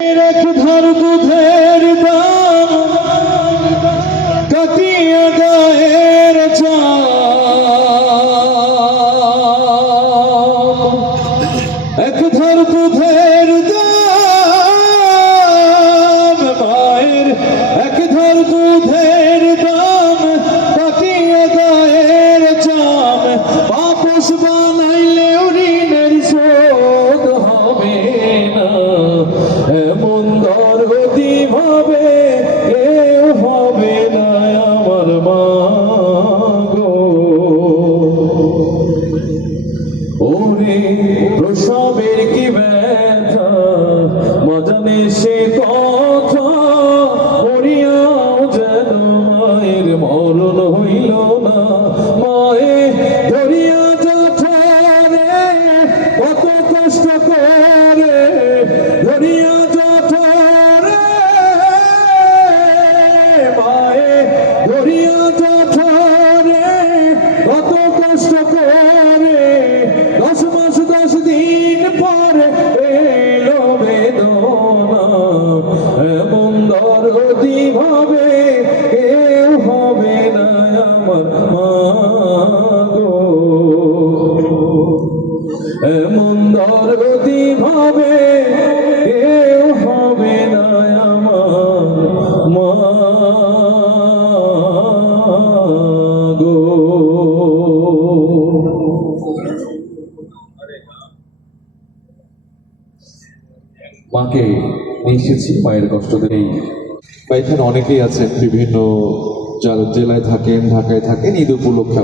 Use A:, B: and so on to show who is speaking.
A: এক ধার দুধের দাম কাটিয়া গায়ের এক ধার দুধের দাম মায়ের, এক ধার দুধের দাম কাটিয়া গায়ের বানাইলেও কথা মরিয়াও যেন মায়ের মরণ হইল না। দরদি ভাবে কেউ হবে না আমার মা গো। এমন দরদি ভাবে কেউ হবে না আমার মা
B: মাকে নিয়ে এসেছি মায়ের কষ্ট নেই বা এখানে অনেকেই আছেন বিভিন্ন যারা জেলায় থাকেন ঢাকায় থাকেন ঈদ উপলক্ষে